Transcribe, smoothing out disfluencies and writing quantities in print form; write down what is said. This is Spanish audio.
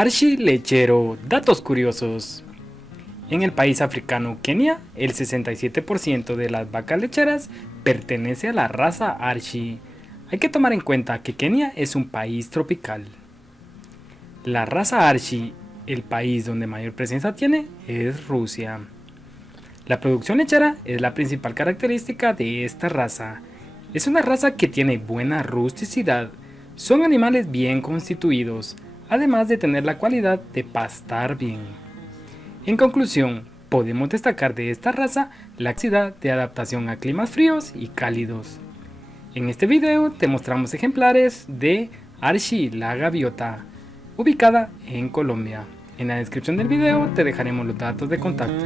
Archi lechero, datos curiosos. En el país africano Kenia, el 67% de las vacas lecheras pertenece a la raza Archi. Hay que tomar en cuenta que Kenia es un país tropical. La raza Archi, el país donde mayor presencia tiene, es Rusia. La producción lechera es la principal característica de esta raza. Es una raza que tiene buena rusticidad. Son animales bien constituidos, además de tener la cualidad de pastar bien. En conclusión, podemos destacar de esta raza la capacidad de adaptación a climas fríos y cálidos. En este video te mostramos ejemplares de Archi la gaviota, ubicada en Colombia. En la descripción del video te dejaremos los datos de contacto.